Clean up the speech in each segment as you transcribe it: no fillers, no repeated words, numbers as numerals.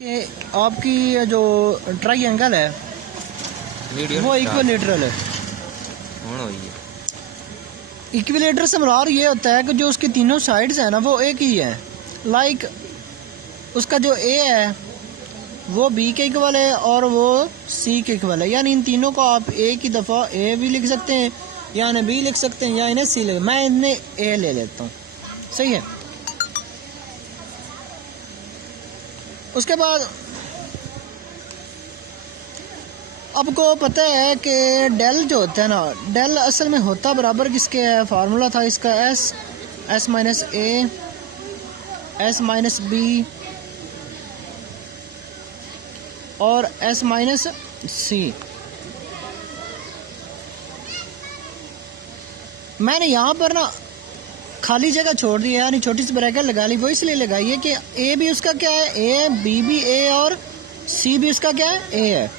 कि आपकी जो ट्राइंगल है वो इक्विलेटरल है। इक्विलेटर से मुराद ये होता है कि जो उसकी तीनों साइड्स हैं ना वो एक ही है। लाइक उसका जो ए है वो बी के इक्वल है और वो सी के इक्वल है, यानी इन तीनों को आप एक ही दफ़ा ए भी लिख सकते हैं या इन्हें बी लिख सकते हैं या इन्हें सी लिख, मैं इन्हें ए ले लेता हूँ। सही है। उसके बाद आपको पता है कि डेल जो होता है ना, डेल असल में होता बराबर किसके है? फार्मूला था इसका s minus A S minus b और एस माइनस सी। मैंने यहाँ पर ना खाली जगह छोड़ दी है, यानी छोटी सी ब्रैकेट लगा ली। वो इसलिए लगाई है कि ए भी उसका क्या है? ए है, बी भी ए और सी भी उसका क्या है? ए है।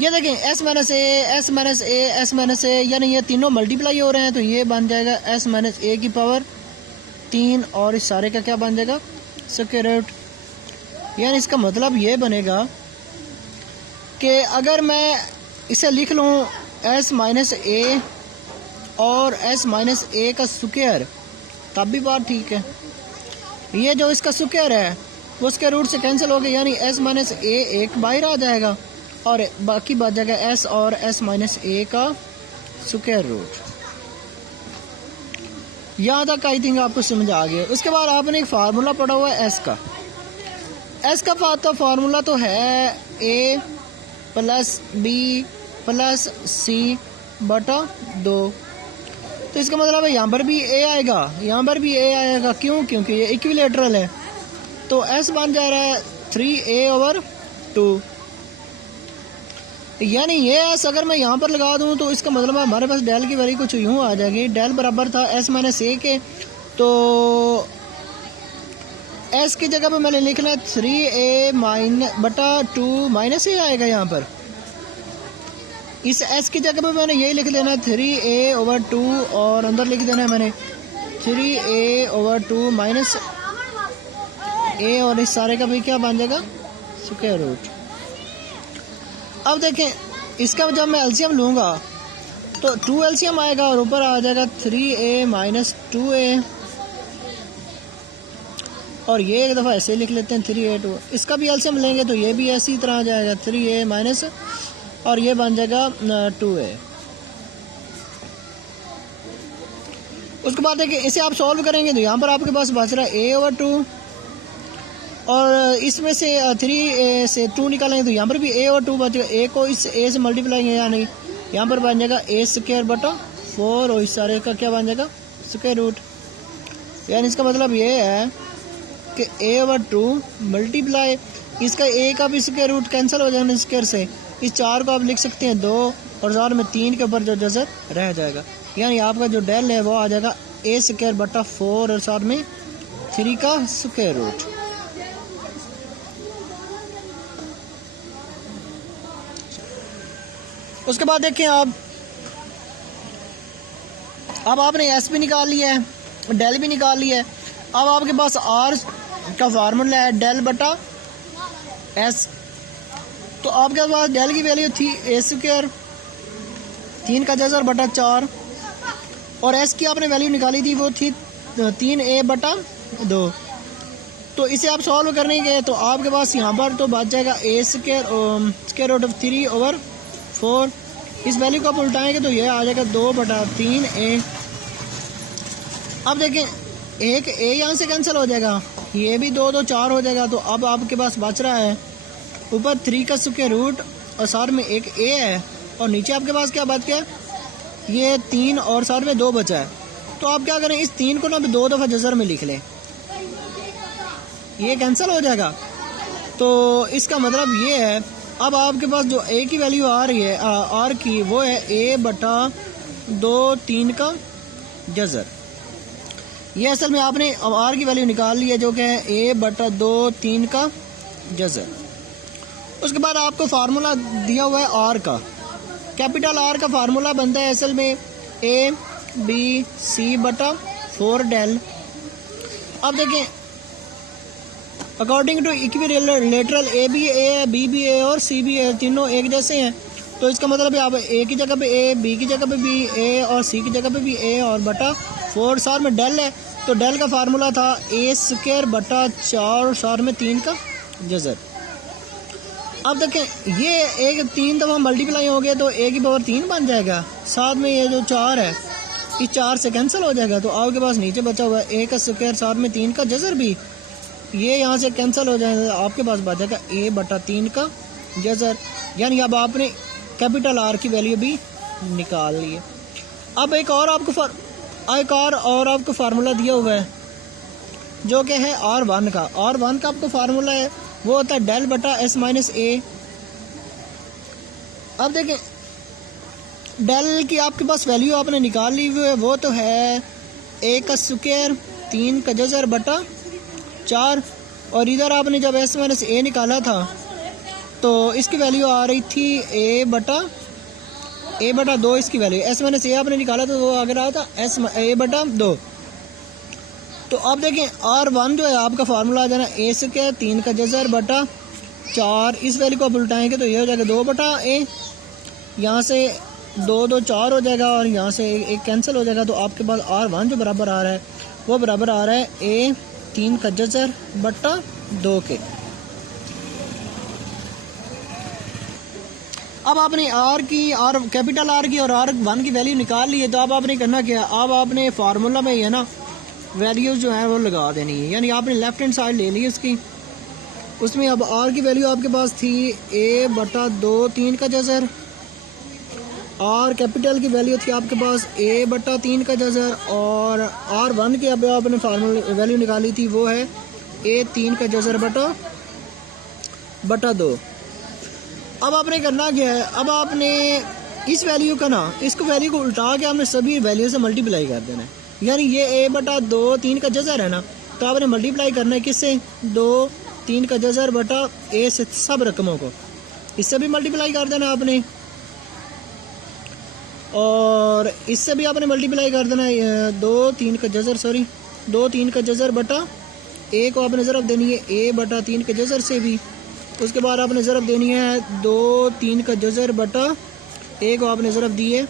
ये देखें S minus A S minus A S minus A, यानी ये तीनों मल्टीप्लाई हो रहे हैं, तो ये बन जाएगा एस माइनस ए की पावर 3 और इस सारे का क्या बन जाएगा? Square root. यानी इसका मतलब ये बनेगा कि अगर मैं इसे लिख लूँ एस माइनस ए और एस माइनस ए का स्क्वायर, तब भी बात ठीक है। ये जो इसका स्क्वायर है वो उसके रूट से कैंसिल हो गया, यानी एस माइनस ए एक बाहर आ जाएगा और बाकी बच जाएगा एस और एस माइनस ए का स्क्वायर रूट। यहाँ तक आई थिंक आपको समझ आ गया। उसके बाद आपने एक फार्मूला पढ़ा हुआ है एस का। एस का फार्मूला तो है ए प्लस बी प्लस सी बटा 2। तो इसका मतलब है यहाँ पर भी ए आएगा, यहाँ पर भी ए आएगा। क्यों? क्योंकि ये इक्विलेटरल है। तो एस बन जा रहा है 3a/2। यानी ये एस अगर मैं यहाँ पर लगा दूँ तो इसका मतलब है हमारे पास डेल की वैल्यू कुछ यूँ आ जाएगी। डेल बराबर था एस माइनस ए के, तो एस की जगह पर मैंने लिखना है 3a/2 माइनस ए आएगा यहाँ पर। इस एस की जगह पर मैंने यही लिख देना है 3a/2 और अंदर लिख देना है मैंने 3a/2 माइनस ए और इस सारे का भी क्या बन जाएगा? Square root. अब देखें इसका जब मैं एलसीएम लूँगा तो 2 एलसीएम आएगा और ऊपर आ जाएगा 3a-2a और ये एक दफ़ा ऐसे लिख लेते हैं 3a/2। इसका भी एलसीएम लेंगे तो ये भी ऐसी तरह आ जाएगा 3a माइनस और ये बन जाएगा 2a। उसके बाद देखिए इसे आप सॉल्व करेंगे तो यहाँ पर आपके पास बच रहा है a/2 और इसमें से 3 से 2 निकालेंगे तो यहाँ पर भी a/2 बचेगा। a को इस a से मल्टीप्लाई यानी यहाँ पर बन जाएगा a²/4 और इस सारे का क्या बन जाएगा? Square root. यानी इसका मतलब ये है कि a/2 मल्टीप्लाई इसका a का भी स्क्वायर रूट कैंसिल हो जाएगा स्क्वायर से। इस 4 को आप लिख सकते हैं 2 और 4 में 3 के ऊपर जो जजर रह जाएगा, यानी आपका जो डेल है वो आ जाएगा a²/4 और 4 में 3 का स्क्वायर रूट। उसके बाद देखिए अब आपने एस भी निकाल लिया है, डेल भी निकाल लिया है। अब आपके पास आर का फार्मूला है डेल बटा एस। तो आपके पास डेल की वैल्यू थी a², 3 का जजर बटा 4 और एस की आपने वैल्यू निकाली थी वो थी 3a/2। तो इसे आप सॉल्व करने गए तो आपके पास यहाँ पर तो बच जाएगा a² रूट ऑफ 3/4। इस वैल्यू को आप उल्टाएंगे तो ये आ जाएगा 2/3a। अब देखें एक a यहाँ से कैंसिल हो जाएगा, ये भी 2 2 4 हो जाएगा। तो अब आपके पास बच रहा है ऊपर 3 का स्क्वायर रूट और साथ में एक a है और नीचे आपके पास क्या बच गया? ये 3 और साथ में 2 बचा है। तो आप क्या करें, इस 3 को ना भी 2 दफ़ा जजर में लिख लें, ये कैंसिल हो जाएगा। तो इसका मतलब ये है अब आपके पास जो a की वैल्यू आ रही है आर की वो है a/2 3 का जजर। ये असल में आपने अब आर की वैल्यू निकाल ली है जो कि है a/2 3 का जजर। उसके बाद आपको फार्मूला दिया हुआ है आर का। कैपिटल आर का फार्मूला बनता है असल में a/b/c/4 डेल। अब देखें अकॉर्डिंग टू इक्विलेटरल ए भी ए है, बी भी ए और सी भी है, तीनों एक जैसे हैं। तो इसका मतलब है आप ए की जगह पे ए, बी की जगह पे बी, ए और सी की जगह पे भी ए और बटा 4 सार में डेल है। तो डेल का फार्मूला था ए स्क्वायर बटा 4 सार में 3 का जज़र। अब देखें ये एक 3 दफ़ा मल्टीप्लाई हो गया तो ए की पावर 3 बन जाएगा, साथ में ये जो 4 है इस 4 से कैंसिल हो जाएगा। तो आपके पास नीचे बचा हुआ है ए का स्क्वायर साथ में 3 का जज़र भी, ये यहाँ से कैंसिल हो जाएगा, आपके पास बच जाएगा ए बटा 3 का जज़र। यानी अब आपने कैपिटल आर की वैल्यू भी निकाल ली है। अब एक और आपको फार्मूला दिया हुआ है जो कि है R1 का। R1 का आपको फार्मूला है वो होता है डेल बटा एस माइनस ए। अब देखें डेल की आपके पास वैल्यू आपने निकाल ली हुई है, वो तो है ए का स्क्वायर 3 का जज़र बटा 4, और इधर आपने जब एस माइनस ए निकाला था तो इसकी वैल्यू आ रही थी ए बटा 2 इसकी वैल्यू। एस माइनस ए आपने निकाला तो वो आगे रहा था ए बटा 2। तो आप देखें R1 जो है आपका फार्मूला आ जाना ए स्क्वायर 3 का जज़र बटा 4, इस वैल्यू को आप उल्टाएंगे तो ये हो जाएगा 2 बटा ए, यहाँ से 2 2 4 हो जाएगा और यहाँ से एक कैंसिल हो जाएगा। तो आपके पास R1 जो बराबर आ रहा है वो बराबर आ रहा है ए 3 का जज़र बटा 2 के। अब आपने कैपिटल आर की और R1 की वैल्यू निकाल ली है। तो अब आपने करना क्या, अब आपने फार्मूला में है ना वैल्यूज़ जो है वो लगा देनी है। यानी आपने लेफ्ट हैंड साइड ले ली उसकी, उसमें अब आर की वैल्यू आपके पास थी ए बटा 2 3 का जज़र, और कैपिटल की वैल्यू थी आपके पास ए बटा 3 का जज़र, और R1 की अब आपने फार्मूला वैल्यू निकाली थी वो है ए 3 का जज़र बटा 2। अब आपने करना क्या है, अब आपने इस वैल्यू का ना इसको वैल्यू को उल्टा के आपने सभी वैल्यू से मल्टीप्लाई कर देना है। यानी ये ए बटा 2 3 का जज़र है ना, तो आपने मल्टीप्लाई करना है किससे, 2 3 का जज़र बटा ए से, सब रकमों को इससे भी मल्टीप्लाई कर देना आपने, और इससे भी आपने मल्टीप्लाई कर देना है 2 3 का जज़र बटा ए को आपने ज़रब देनी है ए बटा 3 के जज़र से भी। उसके बाद आपने ज़रब देनी है 2 3 का जज़र बटा ए को आपने ज़रब दी है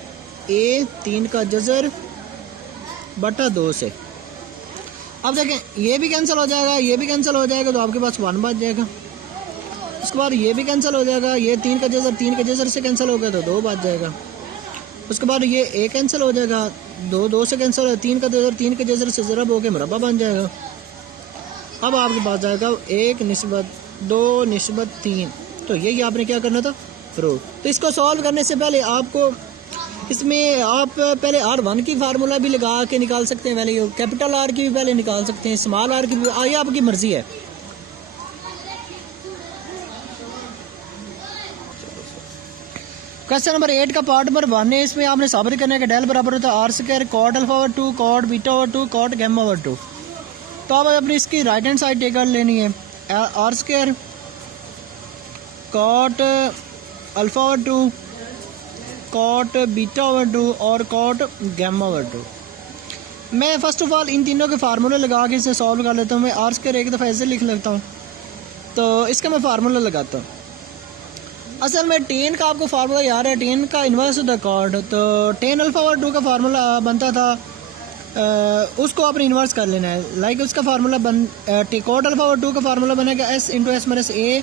ए 3 का जज़र बटा 2 से। अब देखें ये भी कैंसिल हो जाएगा, ये भी कैंसिल हो जाएगा, तो आपके पास 1 बच जाएगा। उसके बाद ये भी कैंसिल हो जाएगा, ये 3 का जज़र से कैंसिल हो गया तो 2 बच जाएगा। उसके बाद ये ए कैंसिल हो जाएगा, 2 से कैंसिल हो, 3 के जज़र से ज़रब होकर मुरब्बा बन जाएगा। अब आपके पास जाएगा 1 निस्बत 2 निस्बत 3। तो यही आपने क्या करना था, प्रूफ। तो इसको सॉल्व करने से पहले आपको इसमें आप पहले R1 की फार्मूला भी लगा के निकाल सकते हैं वैल्यू, कैपिटल आर की भी पहले निकाल सकते हैं, स्मॉल आर की भी, आइए आपकी मर्जी है। क्वेश्चन नंबर 8 का पार्ट नंबर 1 है, इसमें आपने साबित करने का डेल बराबर होता है r square cot alpha over 2 cot beta over 2 cot gamma over 2। तो आप अपनी इसकी राइट हैंड साइड टेक कर लेनी है, r square cot alpha over 2 cot beta over 2 और कॉट गैमा ओवर 2। मैं फर्स्ट ऑफ ऑल इन तीनों के फार्मूले लगा के इसे सॉल्व कर लेता हूँ। मैं आर स्क्वायर एक दफ़ा ऐसे लिख लेता हूँ, तो इसका मैं फार्मूला लगाता हूँ। असल में टेन का आपको फार्मूला याद है, टेन का इन्वर्स होता है कॉट, तो टेन अल्फा ओवर 2 का फार्मूला बनता था, उसको आपने इन्वर्स कर लेना है। लाइक उसका फार्मूला कॉट अल्फा ओवर 2 का फार्मूला बनेगा एस इंटू एस माइनस ए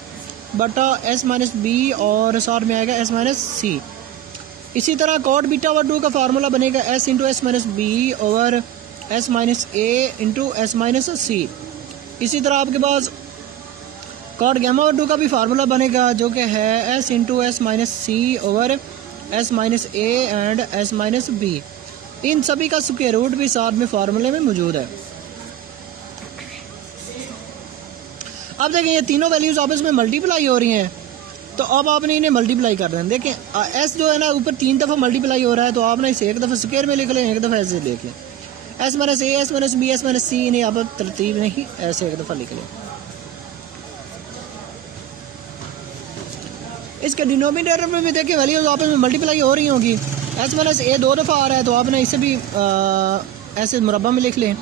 बटा एस माइनस बी और साथ में आएगा एस माइनस सी। इसी तरह कॉट बीटा ओवर 2 का फार्मूला बनेगा S into S minus B over S minus A into S minus C. इसी तरह आपके पास कॉट गैमा ओवर 2 का भी फार्मूला बनेगा जो कि है S into S minus C over S minus A and S minus B. इन सभी का स्क्वायर रूट भी साथ में फार्मूले में मौजूद है। अब देखें ये तीनों वैल्यूज आपस में मल्टीप्लाई हो रही हैं, तो अब आपने इन्हें मल्टीप्लाई कर रहे हैं। देखें एस जो है ना ऊपर 3 दफ़ा मल्टीप्लाई हो रहा है, तो आपने इसे एक दफ़ा स्क्वायर में लिख लें, एक दफ़ा ऐसे लिख लें, S minus A S minus B S minus C, इन्हें आप तरतीब नहीं ऐसे एक दफ़ा लिख लें। इसके डिनोमिनेटर में भी देखिए वैल्यूज आपस में मल्टीप्लाई हो रही होंगी। एस माइनस ए 2 दफ़ा आ रहा है, तो आपने इसे भी ऐसे मुरब्बा में लिख लें,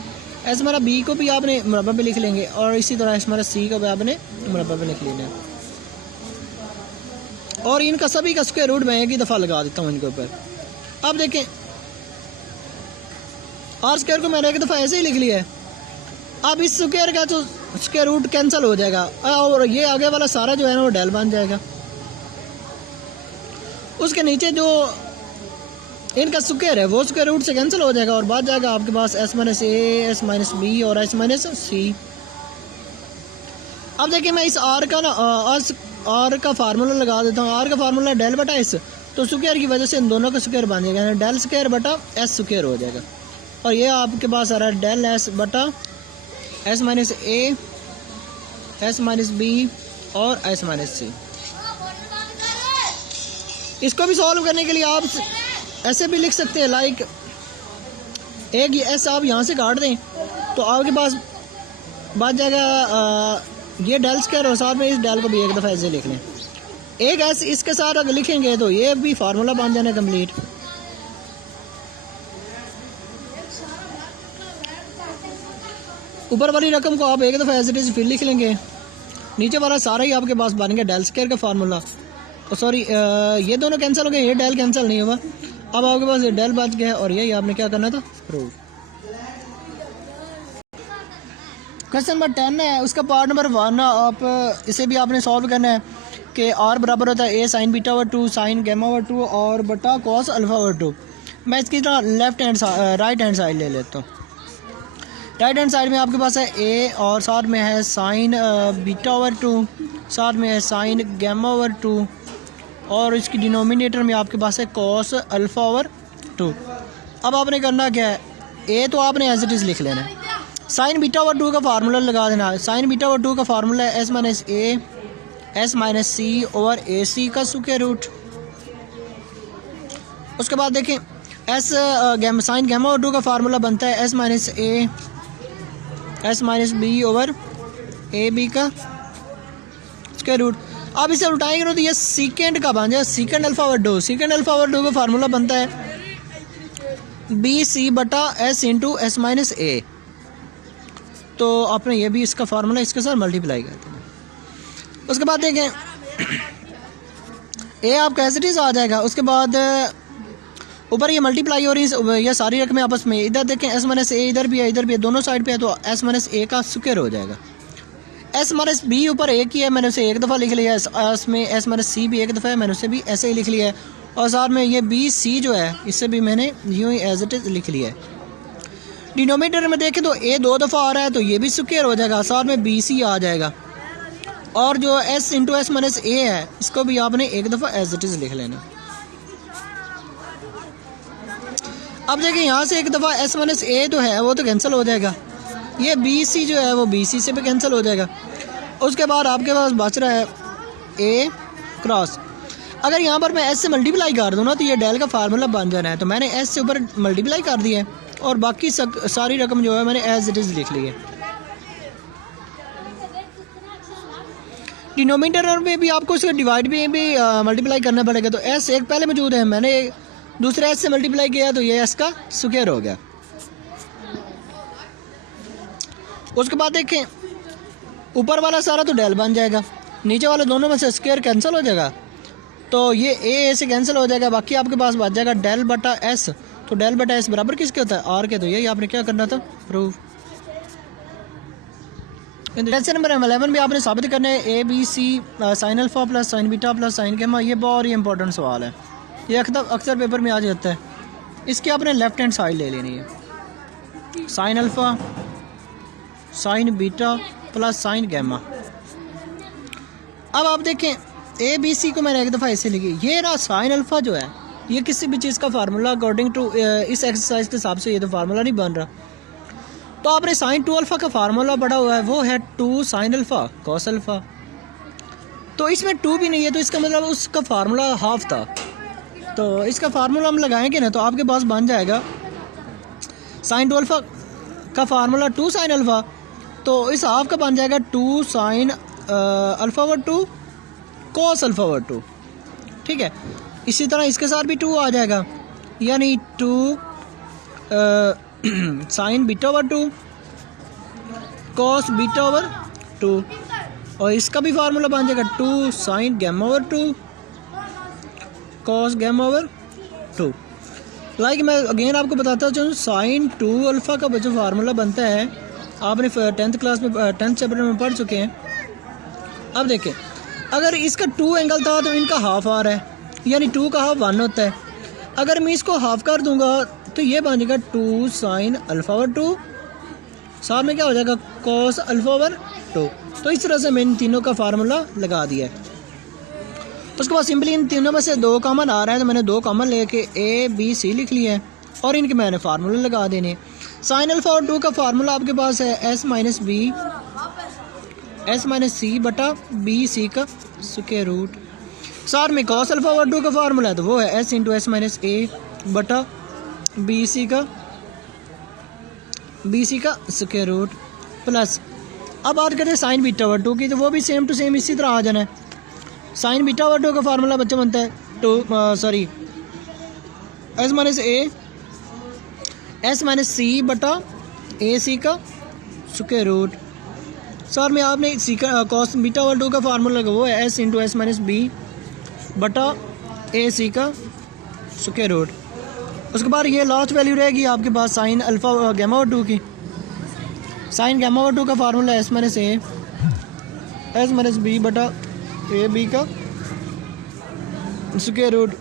एस हमारा बी को भी आपने मुरब्बा पे लिख लेंगे और इसी तरह एस हमारा सी को भी आपने मुरब्बा पे लिख लेना है। और इनका सभी का स्क्वायर रूट मैं एक ही दफ़ा लगा देता हूँ इनके ऊपर। अब देखें आर स्क्वायर को मैंने एक दफ़ा ऐसे ही लिख लिया है। अब इस स्क्वायर का तो स्क्वायर रूट कैंसिल हो जाएगा और ये आगे वाला सारा जो है ना वो डेल बन जाएगा। उसके नीचे जो इनका स्क्वायर है वो स्क्वायर रूट से कैंसिल हो जाएगा और बच जाएगा आपके पास एस माइनस ए, एस माइनस बी और एस माइनस सी। अब देखिए मैं इस आर का ना आर का फार्मूला लगा देता हूँ। आर का फार्मूला डेल बटा एस, तो स्क्वायर की वजह से इन दोनों का स्क्वायर बन जाएगा, यानी डेल स्क्वायर बटा एस स्क्वायर हो जाएगा। और ये आपके पास आ रहा है डेल एस बटा एस माइनस ए, एस माइनस बी और एस माइनस सी। इसको भी सॉल्व करने के लिए आप ऐसे भी लिख सकते हैं, लाइक एक एस आप यहाँ से काट दें तो आपके पास बच जाएगा ये डेल स्क्वायर और साथ में इस डेल को भी एक दफ़ा ऐसे लिख लें। एक एस इसके साथ अगर लिखेंगे तो ये भी फार्मूला बन जाना कंप्लीट। ऊपर वाली रकम को आप एक दफ़ा एज इट इज़ फिर लिख लेंगे, नीचे वाला सारा ही आपके पास बन गया डेल स्क्वायर का फार्मूला। सॉरी ये दोनों कैंसिल हो गए, ये डेल कैंसिल नहीं हुआ। अब आपके पास ये डेल बच गया और यही आपने क्या करना था प्रूव। क्वेश्चन नंबर 10 है, उसका पार्ट नंबर 1 आप इसे भी आपने सॉल्व करना है कि आर बराबर होता है A sine beta over 2 sine gamma over 2 और बटा कॉस अल्फा ओवर 2। मैं इसकी तरह राइट हैंड साइड ले लेता हूँ। राइट हैंड साइड में आपके पास है ए और साथ में है साइन बीटा ओवर 2, साथ में है साइन गैमा ओवर 2 और इसकी डिनोमिनेटर में आपके पास है कॉस अल्फा ओवर 2। अब आपने करना क्या है, ए तो आपने एज इट इज़ लिख लेना है, साइन बीटा ओवर 2 का फार्मूला लगा देना है। साइन बीटा ओवर 2 का फार्मूला है S minus A S minus C over A C का स्क्वायर रूट। उसके बाद देखें एस साइन गैमा ओवर 2 का फार्मूला बनता है S minus A S minus B over a B का स्क्वायर रूट। अब इसे उल्टाएंगे तो ये सीकेंड का बन जाए second alpha over 2। Second alpha over 2 का फार्मूला बनता है बी सी बटा s into S minus a. तो आपने ये भी इसका फार्मूला इसके साथ मल्टीप्लाई कर देना। उसके बाद देखें ए आपका एज इट इज़ आ जाएगा। उसके बाद ऊपर ये मल्टीप्लाई हो रही है ये सारी रकमें आपस में। इधर देखें एस माइनस ए इधर भी है इधर भी है, दोनों साइड पे है, तो एस माइनस ए का स्क्वायर हो जाएगा। एस माइनस बी ऊपर एक ही है, मैंने उसे एक दफ़ा लिख लिया है। इसमें एस माइनस सी भी एक दफ़ा है, मैंने उसे भी ऐसे ही लिख लिया है। और साथ में ये बी सी जो है इससे भी मैंने यूँ ही एज इट इज़ लिख लिया है। डिनोमिनेटर में देखें तो ए 2 दफ़ा आ रहा है तो ये भी स्क्वायर हो जाएगा, साथ में बी सी आ जाएगा। और जो एस इंटू एस माइनस ए है इसको भी आपने एक दफ़ा एज इट इज़ लिख लेना। अब देखिए यहाँ से एक दफ़ा एस माइनस ए तो है वो तो कैंसिल हो जाएगा, ये बी सी जो है वो बी सी से भी कैंसिल हो जाएगा। उसके बाद आपके पास बच रहा है ए क्रॉस। अगर यहाँ पर मैं एस से मल्टीप्लाई कर दूँ ना तो ये डेल का फार्मूला बन जाना है, तो मैंने एस से ऊपर मल्टीप्लाई कर दिया है और बाकी सारी रकम जो है मैंने एज इट इज़ लिख ली है। डिनोमिनेटर में भी आपको इसका डिवाइड भी मल्टीप्लाई करना पड़ेगा, तो एस एक पहले मौजूद है, मैंने दूसरे एस से मल्टीप्लाई किया तो ये एस का स्क्वायर हो गया। उसके बाद देखें ऊपर वाला सारा तो डेल बन जाएगा, नीचे वाले दोनों में से स्क्वायर कैंसिल हो जाएगा, तो ये ए से कैंसिल हो जाएगा, बाकी आपके पास बच जाएगा डेल बटा एस। तो डेल बटा एस बराबर किसके होता है आर के, तो यही आपने क्या करना था प्रूव। क्वेश्चन नंबर 11 भी आपने साबित करना है a b c sine alpha plus sine beta plus sine gamma. ये बहुत ही इंपॉर्टेंट सवाल है, ये अक्सर पेपर में आ जाता है। इसकी आपने लेफ्ट हैंड साइड ले लेनी है, sine alpha sine beta plus sine gamma. अब आप देखें ए बी सी को मैंने एक दफ़ा ऐसे लिखी, ये रहा साइन अल्फा जो है ये किसी भी चीज़ का फार्मूला अकॉर्डिंग टू इस एक्सरसाइज के हिसाब से ये तो फार्मूला नहीं बन रहा। तो आपने साइन 2 अल्फ़ा का फार्मूला पढ़ा हुआ है, वो है 2 साइन अल्फ़ा कॉस अल्फ़ा। तो इसमें 2 भी नहीं है, तो इसका मतलब उसका फार्मूला हाफ था। तो इसका फार्मूला हम लगाएंगे ना तो आपके पास बन जाएगा साइन 2 अल्फ़ा का फार्मूला 2 साइन अल्फ़ा, तो इस हाफ का बन जाएगा 2 sine alpha over 2 cos alpha over 2। ठीक है, इसी तरह इसके साथ भी 2 आ जाएगा, यानी 2 sine beta over 2 cos beta over 2 और इसका भी फार्मूला बन जाएगा 2 sine gamma over 2 cos gamma over 2। Like मैं अगेन आपको बताता हूँ साइन 2 अल्फ़ा का जो फार्मूला बनता है आपने 10th क्लास में 10th चैप्टर में पढ़ चुके हैं। अब देखें अगर इसका 2 एंगल था तो इनका हाफ आ रहा है यानी 2 का हाफ 1 होता है। अगर मैं इसको हाफ कर दूंगा तो ये बन जाएगा 2 साइन अल्फ़ा ओवर 2 साथ में क्या हो जाएगा कॉस अल्फ़ा ओवर 2। तो इस तरह से मैंने तीनों का फार्मूला लगा दिया है। उसके बाद सिंपली इन तीनों में से 2 कॉमन आ रहा है तो मैंने 2 कॉमन लेके ए बी सी लिख लिया है और इनके मैंने फार्मूला लगा देने। साइन अल्फ़ा ओवर 2 का फार्मूला आपके पास है एस माइनस सी बटा बी सी का स्क्वायर रूट। साथ में कॉस अल्फ़ा ओवर 2 का फार्मूला है तो वो है एस इंटू एस माइनस ए बटा बी सी का स्क्वायर रूट प्लस। अब बात करें साइन बीटा ओवर 2 की तो वो भी सेम टू सेम इसी तरह आ जाना है। साइन बीटा ओवर 2 का फार्मूला बच्चा बनता है एस माइनस सी बटा ए सी का स्क्वायर रूट। साथ में आपने सी का कॉस बीटा ओवर 2 का फार्मूला लगा वो है S into S minus B बटा ए सी का स्क्वायर रूट। उसके बाद ये लास्ट वैल्यू रहेगी आपके पास साइन अल्फ़ा गैमा ओवर 2 की। साइन गैमा ओवर 2 का फार्मूला एस माइनस बी बटा ए बी का square root.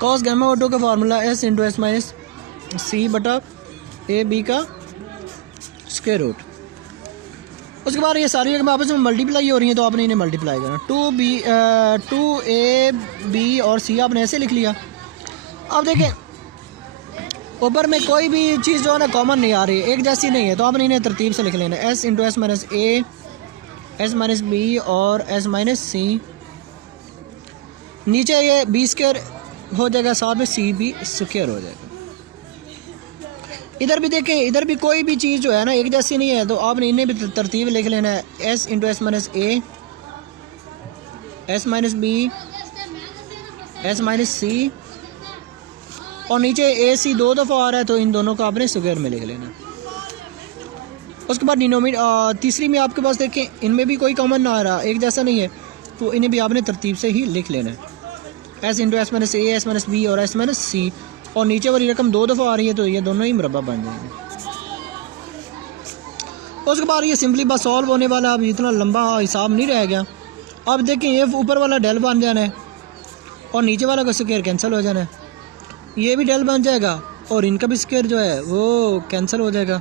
Cos gamma over 2 का formula S into S minus C बटा ए बी का स्क्वायर रूट। उसके बाद ये सारी अगर आपस में मल्टीप्लाई हो रही है तो आपने इन्हें मल्टीप्लाई करना 2 ए बी और सी आपने ऐसे लिख लिया। अब देखें ऊपर में कोई भी चीज़ जो है ना कॉमन नहीं आ रही एक जैसी नहीं है तो आपने इन्हें तरतीब से लिख लेना s into S minus A S minus b और एस माइनस सी। नीचे ये बी स्क्वायर हो जाएगा साथ में सी बी स्क्वायर हो जाएगा। इधर भी देखें इधर भी कोई भी चीज़ जो है ना एक जैसी नहीं है तो आपने इन्हें भी तरतीब लिख लेना है S into S minus A S minus B S minus सी और नीचे ए सी 2 दफ़ा आ रहा है तो इन दोनों का आपने स्क्वायर में लिख लेना। उसके बाद तीसरी में आपके पास देखें इनमें भी कोई कॉमन ना आ रहा एक जैसा नहीं है तो इन्हें भी आपने तरतीब से ही लिख लेना है S into S minus A S minus b और एस माइनस सी और नीचे वाली रकम 2 दफ़ा आ रही है तो ये दोनों ही मुरब्बा बन जाएंगे। उसके बाद ये सिंपली बस सॉल्व होने वाला अब इतना लंबा हिसाब नहीं रह गया। अब देखें ये ऊपर वाला डेल बन जाना है और नीचे वाला का स्क्वायर कैंसिल हो जाना है ये भी डेल बन जाएगा और इनका भी स्क्वायर जो है वो कैंसिल हो जाएगा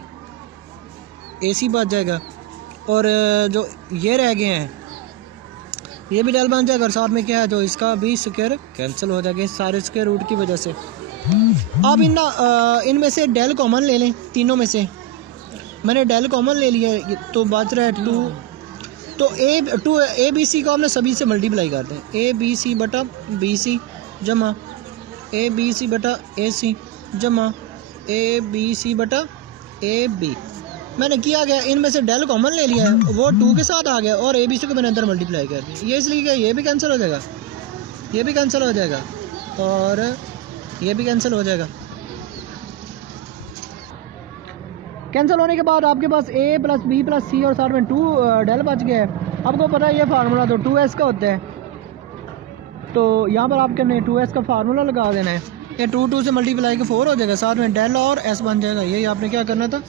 ए सी बच जाएगा और जो ये रह गए हैं ये भी डेल बन जाएगा और साथ में क्या है जो इसका भी स्क्वायर कैंसिल हो जाएगा इस सारे स्क्वायर रूट की वजह से। अब इनमें से डेल कॉमन ले लें तीनों में से मैंने डेल कॉमन ले लिया तो बच रहा है 2 तो ए बी सी को आपने सभी से मल्टीप्लाई करते हैं ए बी सी बटा बी सी जमा ए बी सी बटा ए सी जमा ए बी सी बटा ए बी। मैंने किया गया इनमें से डेल कॉमन ले लिया है वो 2 के साथ आ गया और ए बी सी को मैंने अंदर मल्टीप्लाई कर दिया ये इसलिए कि ये भी कैंसिल हो जाएगा ये भी कैंसिल हो जाएगा और ये भी कैंसिल हो जाएगा। कैंसिल होने के बाद आपके पास ए प्लस बी प्लस सी और साथ में 2 डेल बच गया है। आपको पता है ये फार्मूला तो 2s का होता है तो यहाँ पर आपके 2s का फार्मूला लगा देना है ये 2 से मल्टीप्लाई के 4 हो जाएगा साथ में डेल और s बन जाएगा यही आपने क्या करना था।